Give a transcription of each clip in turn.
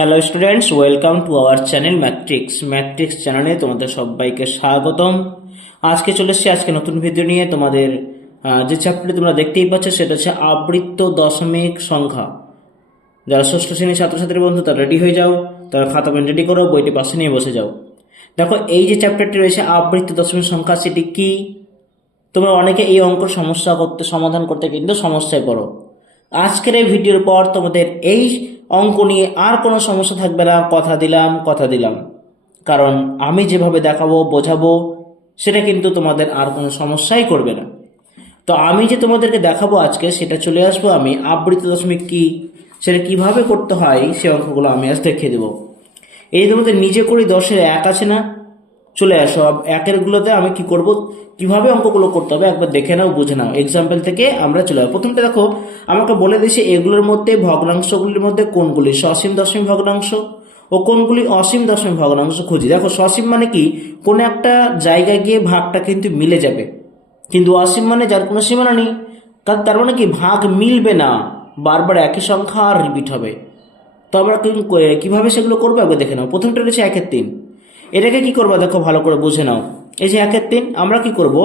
Hello students welcome to our channel matrix matrix চ্যানেলে তোমাদের সবাইকে স্বাগতম। আজকে চলে এসেছি, আজকে নতুন ভিডিও নিয়ে। তোমাদের যে চ্যাপ্টারটি তোমরা দেখতেই পাচ্ছ, সেটা হচ্ছে আবৃত্ত দশমিক সংখ্যা। যারা ষষ্ঠ শ্রেণির ছাত্রছাত্রী বন্ধু, তারা রেডি হয়ে যাও। তারা খাতা পেন রেডি করো, বইটি পাশে নিয়ে বসে যাও। দেখো, এই যে চ্যাপ্টারটি রয়েছে, আবৃত্ত দশমিক সংখ্যা, সেটি কি? তোমরা অনেকে এই অঙ্ক সমস্যা করতে, সমাধান করতে কিন্তু সমস্যায় পড়ো। আজকের এই ভিডিওর পর তোমাদের এই অঙ্ক নিয়ে আর কোনো সমস্যা থাকবে না। কথা দিলাম কথা দিলাম। কারণ আমি যেভাবে দেখাবো, বোঝাবো, সেটা কিন্তু তোমাদের আর কোনো সমস্যাই করবে না। তো আমি যে তোমাদেরকে দেখাবো আজকে, সেটা চলে আসব আমি আবৃত্ত দশমিক কী, সেটা কীভাবে করতে হয়, সে অঙ্কগুলো আমি আজ দেখিয়ে দেবো। এই তোমাদের নিজে করি দশের এক আছে না চলে আসো। আব- একের গুলোতে আমি কি করব? কীভাবে অঙ্কগুলো করতে হবে? একবার দেখে নাও, বুঝে নাও। এক্সাম্পল থেকে আমরা চলে যাব প্রথমটা দেখো, আমাকে বলে দিয়েছে এগুলোর মধ্যে ভগ্নাংশগুলির মধ্যে কোনগুলি? সসীম দশমিক ভগ্নাংশ ও কোনগুলি অসীম দশমিক ভগ্নাংশ খুঁজি। দেখো, সসীম মানে কি? কোনো একটা জায়গায় গিয়ে ভাগটা কিন্তু মিলে যাবে। কিন্তু অসীম মানে যার কোনো সীমানা নেই। কারণ তার মানে কি? ভাগ মিলবে না। বারবার একই সংখ্যা আর রিপিট হবে। তো আমরা কীভাবে সেগুলো করব? একবার দেখে নাও। প্রথমটা রয়েছে একের তিন। এটাকে কি করব? দেখো, ভালো করে বুঝে নাও। এই যে একের তিন, আমরা কি করব?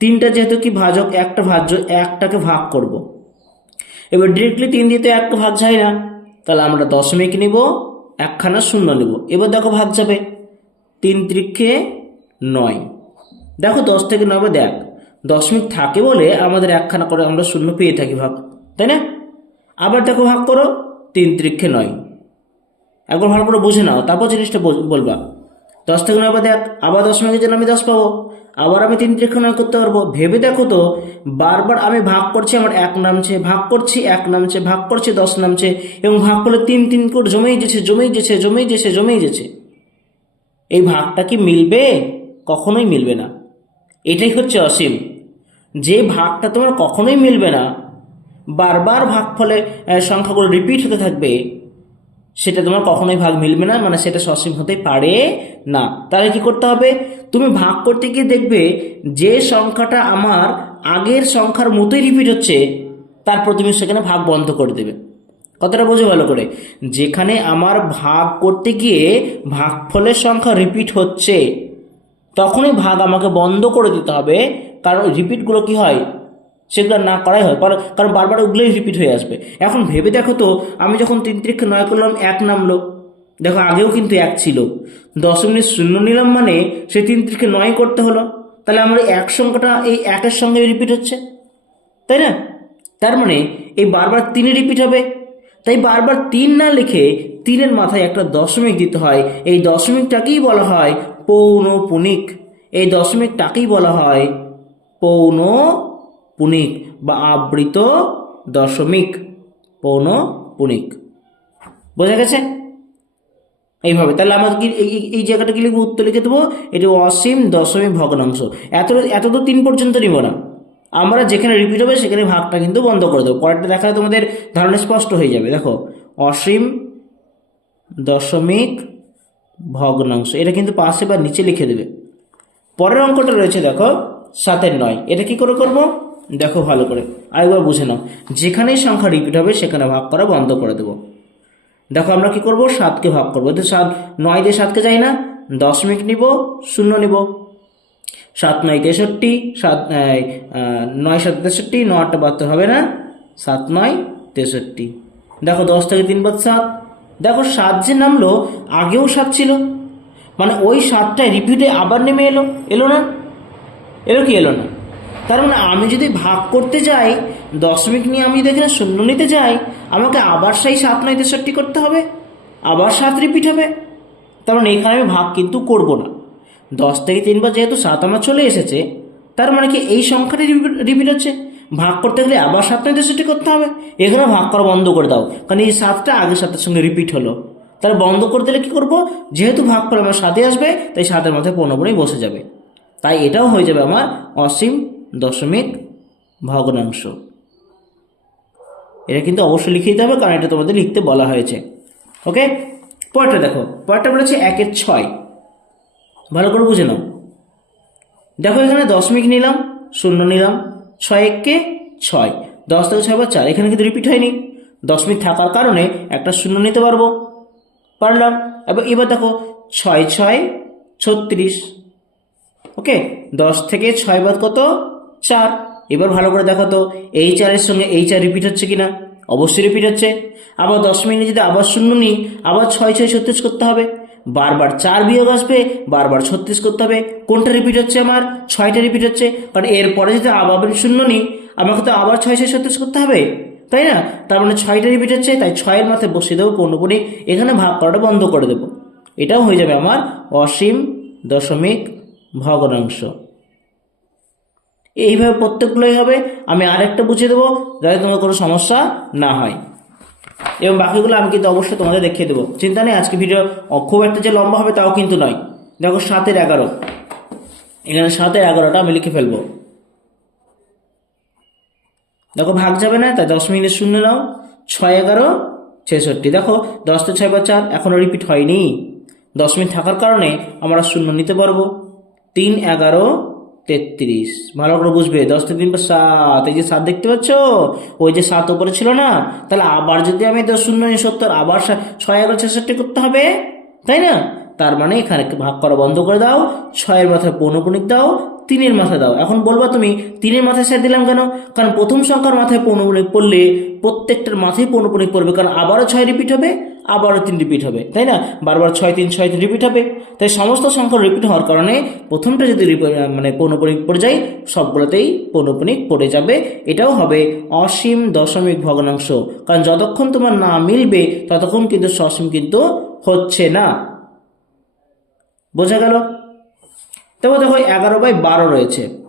তিনটা যেহেতু কি ভাজক, একটা ভাজ্য, একটাকে ভাগ করব। এবার ডিরেক্টলি তিন দিয়ে তো একটা ভাগ যায় না। তাহলে আমরা দশমিক নিব, একখানা শূন্য নিব। এবার দেখো ভাগ যাবে। তিন ত্রিক্ষে নয়। দেখো, দশ থেকে নয় দেখ দশমিক থাকে বলে আমাদের একখানা করে আমরা শূন্য পেয়ে থাকি ভাগ, তাই না? আবার দেখো ভাগ করো, তিন ত্রিক্ষে নয়। একবার ভালো করে বুঝে নাও, তারপর জিনিসটা বলবা। দশ থেকে নয় দেখ আবার দশ দশমিকের জন্য আমি দশ পাবো। আবার আমি তিন ত্রিক্ষে নয় করতে পারব। ভেবে দেখো তো, বারবার আমি ভাগ করছি, আমার এক নামছে, ভাগ করছি, এক নামছে, ভাগ করছি, দশ নামছে, এবং ভাগ করলে তিন তিন করে জমেই যেছে জমেই যেছে জমেই যেছে জমেই যেছে। এই ভাগটা কি মিলবে? কখনোই মিলবে না। এটাই হচ্ছে অসীম। যে ভাগটা তোমার কখনোই মিলবে না, বারবার ভাগ ফলে সংখ্যাগুলো রিপিট হতে থাকবে সেটা তোমার কখনোই ভাগ মিলবে না মানে সেটা সসীম হতে পারে না। তাহলে কি করতে হবে? তুমি ভাগ করতে গিয়ে দেখবে যে সংখ্যাটা আমার আগের সংখ্যার মতোই রিপিট হচ্ছে তারপর তুমি সেখানে ভাগ বন্ধ করে দেবে। কথাটা বোঝো ভালো করে। যেখানে আমার ভাগ করতে গিয়ে ভাগফলের সংখ্যা রিপিট হচ্ছে, তখনই ভাগ আমাকে বন্ধ করে দিতে হবে, কারণ রিপিটগুলো কি হয়? সেগুলো না করাই হয় কারণ- বারবার ওগুলোই রিপিট হয়ে আসবে। এখন ভেবে দেখো তো, আমি যখন তিন তিরিক্ষে নয় করলাম, এক নামলো। দেখো, আগেও কিন্তু এক ছিল। দশমিক শূন্য নিলাম মানে সে তিন তিরিক্ষে নয় করতে হলো। তাহলে আমার এক সংখ্যাটা এই একের সঙ্গে রিপিট হচ্ছে। তাই না? তার মানে এই বারবার তিনে রিপিট হবে। তাই বারবার তিন না লিখে তিনের মাথায় একটা দশমিক দিতে হয়। এই দশমিকটাকেই বলা হয় পৌনপুনিক। এই দশমিকটাকেই বলা হয় পৌনপুনিক বা আবৃত দশমিক পৌনপুনিক বোঝা গেছে? এইভাবে। তাহলে আমাদের এই জায়গাটা কি লিখব? উত্তর লিখে দেবো। এটা অসীম দশমিক ভগ্নাংশ। এত এত তো তিন পর্যন্ত নিব না। আমরা যেখানে রিপিট হবে, সেখানে ভাগটা কিন্তু বন্ধ করে দেবো। পরেরটা দেখালে তোমাদের ধারণা স্পষ্ট হয়ে যাবে। দেখো, অসীম দশমিক ভগ্নাংশ। এটা কিন্তু পাশে বা নিচে লিখে দেবে। পরের অঙ্কটা রয়েছে, দেখো, সাতের নয়। এটা কি করে করব? দেখো ভালো করে। আরেকবার বুঝে নাও, যেখানেই সংখ্যা রিপিট হবে, সেখানে ভাগ করা বন্ধ করে দেবো। দেখো আমরা কি করব? সাতকে ভাগ করব। তো সাত, নয় দিয়ে সাতকে যাই না? দশমিক নিব, শূন্য নিব। সাত নয় তেষট্টি, সাত নয় সাত তেষট্টি ন আটটা বাহাত্তর হবে না? সাত নয় তেষট্টি। দেখো দশ থেকে তিন বাদ সাত। দেখো সাত যে নামলো, আগেও সাত ছিল। মানে ওই সাতটা রিপিটে আবার নেমে এলো। এলো না? এলো কি এলো না? তার মানে আমি যদি ভাগ করতে যাই, দশমিক নিয়ে আমি দেখে শূন্য নিতে যাই, আমাকে আবার সেই সাত নয় তেষট্টি করতে হবে, আবার সাত রিপিট হবে। তার মানে এখানে আমি ভাগ কিন্তু করব না। দশ থেকে তিনবার যেহেতু সাত আমার চলে এসেছে, তার মানে কি এই সংখ্যাটি রিপিট হচ্ছে? ভাগ করতে গেলে আবার সাত নয় তেষট্টি করতে হবে। এখানে ভাগ করা বন্ধ করে দাও। কারণ এই সাতটা আগের সাতের সঙ্গে রিপিট হলো। তাহলে বন্ধ করে দিলে কি করব? যেহেতু ভাগ করে আমার সাথে আসবে, তাই সাতের মাথায় পনেরোই বসে যাবে। তাই এটাও হয়ে যাবে আমার অসীম দশমিক ভগ্নাংশ। এটা কিন্তু অবশ্যই লিখে দিতে হবে, কারণ এটা তোমাদের লিখতে বলা হয়েছে। ওকে পরেরটা দেখো। পরেরটা বলেছে একের ছয়। ভালো করে বুঝে নাও। দেখো এখানে দশমিক নিলাম, শূন্য নিলাম, ছয় এককে ছয়। দশ থেকে ছয় বা চার, এখানে কিন্তু রিপিট হয়নি। দশমিক থাকার কারণে একটা শূন্য নিতে পারব। পারলাম। এবার এবার দেখো, ছয় ছয়, ছত্রিশ। ওকে দশ থেকে ছয় বাদ কত? চার। এবার ভালো করে দেখো তো, এই চারের সঙ্গে এই চার রিপিট হচ্ছে কিনা? অবশ্যই রিপিট হচ্ছে। আবার দশ মিনিট যদি আবার শূন্য নিই, আবার ছয় ছয়, ছত্রিশ করতে হবে। বারবার চার বিয়োগ আসবে, বারবার ছত্রিশ করতে হবে। কোনটা রিপিট হচ্ছে আমার? ছয়টা রিপিট হচ্ছে। কারণ এরপরে যদি আবার শূন্য নিই, আমাকে তো আবার ছয় ছয়, ছত্রিশ করতে হবে। তাই না? তার মানে ছয়টা রিপিট হচ্ছে, তাই ছয়ের মাথায় বসিয়ে দেবো পণ্যপুরি এখানে ভাগ করাটা বন্ধ করে দেবো। এটাও হয়ে যাবে আমার অসীম দশমিক ভগ্নাংশ। এইভাবে প্রত্যেকগুলোই হবে, আমি আরেকটা বুঝিয়ে দেবো যাতে তোমার কোনো সমস্যা না হয়। এবং বাকিগুলো আমি কিন্তু অবশ্যই তোমাদের দেখিয়ে দেবো। চিন্তা নেই, আজকে ভিডিও খুব একটা যে লম্বা হবে তাও কিন্তু নয়। দেখো সাতের এগারো। এখানে সাতের এগারোটা আমি লিখে ফেলব। দেখো ভাগ যাবে না, তাই দশ মিনিট শূন্য নাও। ছয় এগারো, ছেষট্টি। দেখো দশ তো ছয় বা চার এখনও রিপিট হয়নি। দশ মিনিট থাকার কারণে আমরা শূন্য নিতে পারব। তিন এগারো তেত্রিশ। ভালো করে বুঝবে। দশ থেকে তিন সাত। এই যে সাত দেখতে পাচ্ছ? ওই যে সাত ওপরে ছিল না? তাহলে আবার যদি আমি দশ শূন্য সত্তর, আবার ছয় এগারো ছেষট্টি করতে হবে? তাই না? তার মানে এখানে ভাগ করা বন্ধ করে দাও। ছয়ের মাথায় পৌনপুণিক দাও। তিনের মাথায় দাও। এখন বলবা তুমি, তিনের মাথায় স্যার দিলাম কেন? কারণ প্রথম সংখ্যার মাথায় পৌনপুণিক পড়লে প্রত্যেকটার মাথায় পৌনপুণিক পড়বে। কারণ আবারও ছয় রিপিট হবে। আবারও তিন রিপিট হবে, তাই না? বারবার ছয়, তিন ছয়, তিন রিপিট হবে। তাই সমস্ত সংখ্যা রিপিট হওয়ার কারণে প্রথমটা যদি মানে পৌনপণিক পড়ে যায়, সবগুলোতেই পৌনপণিক পড়ে যাবে। এটাও হবে অসীম দশমিক ভগ্নাংশ। কারণ যতক্ষণ তোমার না মিলবে, ততক্ষণ কিন্তু সসীম কিন্তু হচ্ছে না। বোঝা গেল? তবে দেখো, এগারো বাই বারো রয়েছে।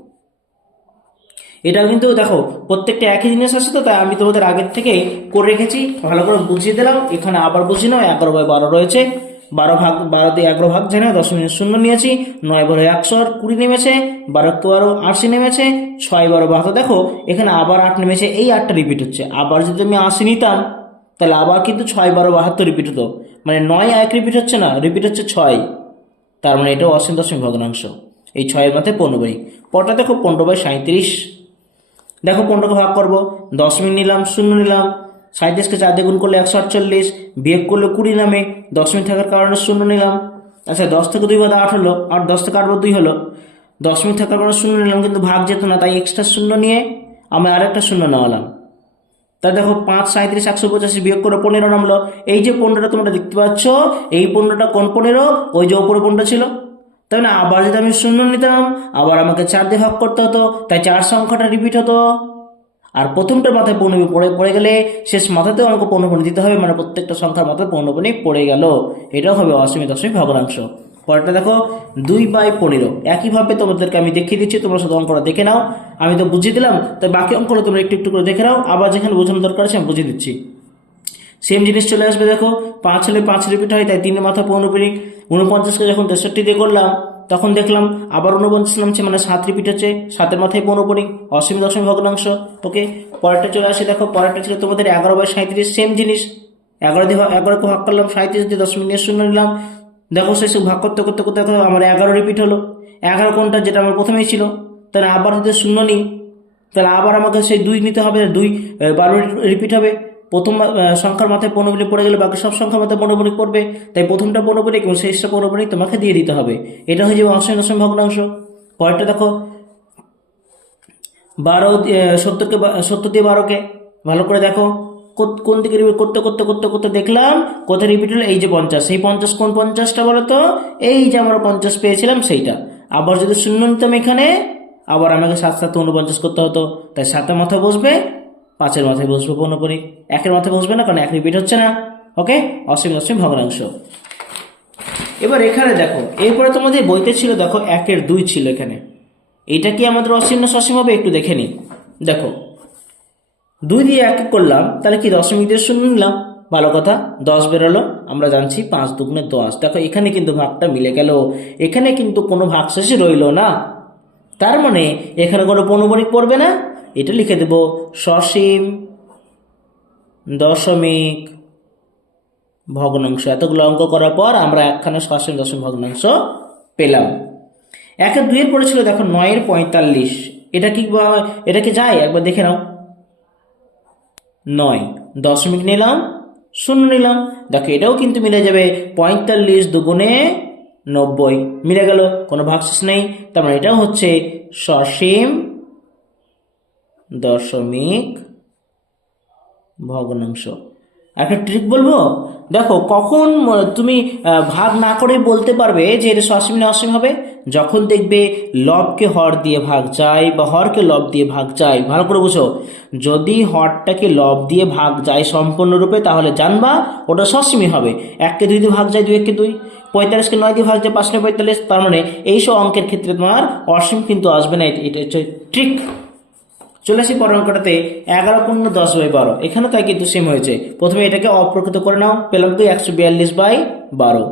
এটা কিন্তু দেখো, প্রত্যেকটা একই জিনিস আছে তো, তাই আমি তোমাদের আগের থেকে করে রেখেছি। ভালো করে বুঝিয়ে দিলাম। এখানে আবার বুঝিয়ে নাও এগারো বাই বারো রয়েছে। বারো ভাগ, বারো দিয়ে এগারো ভাগ জানে মিনিট শূন্য নিয়েছি। নয় বারো একশো কুড়ি নেমেছে। বারো বারো আশি নেমেছে। ছয় বারো বাহাত্তর দেখো, এখানে আবার আট নেমেছে। এই আটটা রিপিট হচ্ছে। আবার যদি আমি আশি নিতাম, তাহলে আবার কিন্তু ছয় বারো বাহাত্তর রিপিট হতো। মানে নয় এক রিপিট হচ্ছে না রিপিট হচ্ছে ছয়। তার মানে এটাও অসীম দশমিক ভগ্নাংশ। এই ছয়ের মাথায় পনেরো বাই। পরটা দেখো, পনেরো বাই সাঁত্রিশ দেখো কোনটাকে ভাগ করব? দশ মিনিট নিলাম, শূন্য নিলাম। সাঁত্রিশকে চার দিয়ে গুণ করলে একশো আটচল্লিশ, বিয়োগ করলে কুড়ি নামে। দশ মিনিট থাকার কারণে শূন্য নিলাম। আচ্ছা দশ থেকে দুই বাদ আট হলো আর দশ থেকে আট বাদ দুই হলো। দশ মিনিট থাকার কারণে শূন্য নিলাম, কিন্তু ভাগ যেত না, তাই এক্সট্রা শূন্য নিয়ে আমি আরেকটা শূন্য নেওয়ালাম। তা দেখো পাঁচ সাঁত্রিশ একশো পঁচাশি বিয়োগ করে পনেরো নামলো। এই যে পনেরোটা তোমরা দেখতে পাচ্ছ, এই পনেরোটা কোন পনেরো? ওই যে ওপরে পনেরো ছিল। না? আবার যদি আমি শূন্য নিতাম, আবার আমাকে চার দিয়ে ভাগ করতে হতো, তাই চার সংখ্যাটা রিপিট হতো। আর প্রথমটার মাথায় পৌনবী পড়ে পড়ে গেলে শেষ মাথাতেও আমাকে পৌনপণি দিতে হবে মানে প্রত্যেকটা সংখ্যার মাথায় পৌনপণি পড়ে গেল। এটাও হবে অসীম দশমিক ভগ্নাংশ। পরেরটা দেখো, দুই বাই পনেরো। একইভাবে তোমাদেরকে আমি দেখিয়ে দিচ্ছি, তোমরা শুধু অঙ্কটা দেখে নাও। আমি তো বুঝিয়ে দিলাম, তাই বাকি অঙ্কটা তোমরা একটু একটু করে দেখে নাও। আবার যেখানে বোঝানো দরকার আছে আমি বুঝিয়ে দিচ্ছি। সেম জিনিস চলে আসবে, দেখো। পাঁচ হলে পাঁচ রিপিট হয়, তাই তিনের মাথা পনেরো উনপঞ্চাশকে যখন তেষট্টি দিয়ে করলাম, তখন দেখলাম আবার উনপঞ্চাশ নামছে মানে সাত রিপিট হচ্ছে, সাতের মাথায় পড়ি অসীম দশমিক ভগ্নাংশ। ওকে পরেরটা চলে আসে, দেখো, পরেরটা ছিল তোমাদের এগারো বাই সাঁত্রিশ সেম জিনিস। এগারো দিয়ে এগারোকে ভাগ করলাম সাঁত্রিশ দিয়ে দশ মিনিট শূন্য নিলাম। দেখো শেষে ভাগ করতে করতে করতে দেখো আমার এগারো রিপিট হলো। এগারো কোনটা? যেটা আমার প্রথমেই ছিল। তাহলে আবার যদি শূন্য নিই, তাহলে আবার আমাকে সেই দুই নিতে হবে, দুই, বারো রিপিট হবে। প্রথম সংখ্যার মাথায় পনেরো পড়ে গেলে বাকি সব সংখ্যার মাথায় পনেরো মিনিট পড়বে, তাই প্রথমটা পনেরো মিনিট এবং শেষটা পনেরো মিনিট তোমাকে দিয়ে দিতে হবে। এটা হয়ে যাবে অংশ ভগ্নাংশ। পরেরটা দেখো, বারো সত্তরকে সত্তর দিয়ে বারোকে ভালো করে দেখো কোন দিকে রিপিট করতে করতে করতে করতে দেখলাম, কোথায় রিপিট হলো? এই যে পঞ্চাশ। সেই পঞ্চাশ কোন পঞ্চাশটা বলো তো? এই যে আমরা পঞ্চাশ পেয়েছিলাম সেইটা। আবার যদি শূন্য নিতাম এখানে, আবার আমাকে সাত সাত উনপঞ্চাশ করতে হতো, তাই সাতের মাথায় বসবে পাঁচের মাথায় বসবে পনেরো একের মাথায় বসবে না, কারণ এক রিপিট হচ্ছে না। ওকে অসীম অসীম ভগ্নাংশ এবার এখানে দেখো, এরপরে তোমাদের বইতে ছিল, দেখো, একের দুই ছিল এখানে। এটা কি আমাদের অসীম না সসীম হবে? একটু দেখে নিই দেখো, দুই দিয়ে এক করলাম, তাহলে কি দশমিক দিয়ে শূন্য নিলাম? ভালো কথা, দশ বেরোলো, আমরা জানছি পাঁচ দুগুণে দশ। দেখো, এখানে কিন্তু ভাগটা মিলে গেল। এখানে কিন্তু কোনো ভাগশেষই রইল না। তার মানে এখানে কোনো পৌনবণিক পড়বে না এটা লিখে দেব সসীম দশমিক ভগ্নাংশ। এতগুলো অঙ্ক করার পর আমরা একখানে সসীম দশমিক ভগ্নাংশ পেলাম। একের দুইয়ের পড়েছিল, দেখো নয়ের পঁয়তাল্লিশ। এটা কি এটা কি যায়? একবার দেখে নাও। নয়। দশমিক নিলাম, শূন্য নিলাম। দেখো এটাও কিন্তু মিলে যাবে পঁয়তাল্লিশ দুগুণে নব্বই। মিলে গেল, কোনো ভাগশেষ নেই। তার মানে এটাও হচ্ছে সসীম দশমিক ভগ্নাংশ। একটা ট্রিক বলব? দেখো, কখন তুমি ভাগ না করে বলতে পারবে যে এটা সসীম না অসীম হবে। যখন দেখবে লবকে হর দিয়ে ভাগ যায় বা হরকে লব দিয়ে ভাগ যায়, ভালো করে বুঝো। যদি হরটাকে লব দিয়ে ভাগ যায় সম্পূর্ণরূপে, তাহলে জানবা ওটা সসীমই হবে। এককে দুই দিয়ে ভাগ যায়, দুই এককে দুই। পঁয়তাল্লিশকে নয় দিয়ে ভাগ যায় পাঁচ নয় পঁয়তাল্লিশ। তার মানে এইসব অঙ্কের ক্ষেত্রে তোমার অসীম কিন্তু আসবে না। এটা- এটা হচ্ছে ট্রিক চলে আসি অঙ্কটাতে এগারো পূর্ণ দশ বাই বারো। এখানে তাই কিন্তু সেম হয়েছে। প্রথমে এটাকে অপ্রকৃত করে নাও, পেলাম তো একশো বিয়াল্লিশ বাই বারো।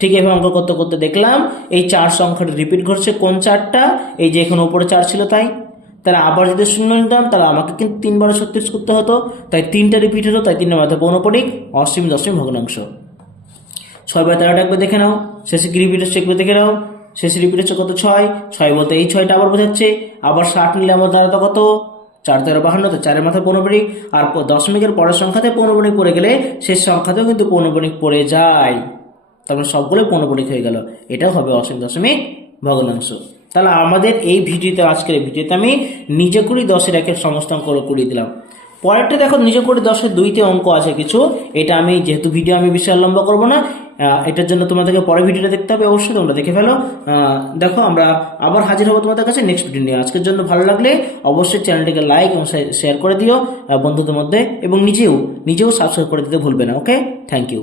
ঠিক এভাবে অঙ্ক করতে করতে দেখলাম, এই চার সংখ্যাটা রিপিট ঘটছে কোন চারটা? এই যে এখানে উপরে চার ছিল তাই। তাহলে আবার যদি শূন্য নিতাম, তাহলে আমাকে কিন্তু তিনবার ছত্রিশ করতে হতো। তাই তিনটা রিপিট হতো তাই তিনটা মাথা পৌনপরিক অসীম দশমিক ভগ্নাংশ। ছয় বাই তেরোটা একবার দেখে নাও, শেষে কি রিপিট হচ্ছে একবার দেখে নাও। শেষে রিপিট হচ্ছে কত? ছয়। ছয় বলতে এই ছয়টা আবার বোঝাচ্ছে। আবার ষাট নিলে আমার দাঁড়াতো কত? চার তেরো বাহান্ন তো চারের মাথায় পৌনপরিক আর দশমিকের পরের সংখ্যাতে পৌনপরিক পড়ে গেলে শেষ সংখ্যাতেও কিন্তু পৌনপরিক পড়ে যায়। তারপরে সবগুলোই পৌনপরিক হয়ে গেল। এটাও হবে অসীম দশমিক ভগ্নাংশ। তাহলে আমাদের এই ভিডিওতে, আজকের ভিডিওতে আমি নিজে করেই দশের একের সংস্থান করে করিয়ে দিলাম। পরেরটা দেখো, নিজে করে দশের দুইতে অঙ্ক আছে কিছু। এটা আমি, যেহেতু ভিডিও আমি বিশাল লম্বা করব না এটার জন্য তোমাদেরকে পরে ভিডিওটা দেখতে হবে, অবশ্যই তোমরা দেখে ফেলো। দেখো, আমরা আবার হাজির হব তোমাদের কাছে নেক্সট ভিডিও নিয়ে। আজকের জন্য ভালো লাগলে অবশ্যই চ্যানেলটিকে লাইক এবং শেয়ার করে দিও বন্ধুদের মধ্যে এবং নিজেও নিজেও সাবস্ক্রাইব করে দিতে ভুলবে না ওকে থ্যাংক ইউ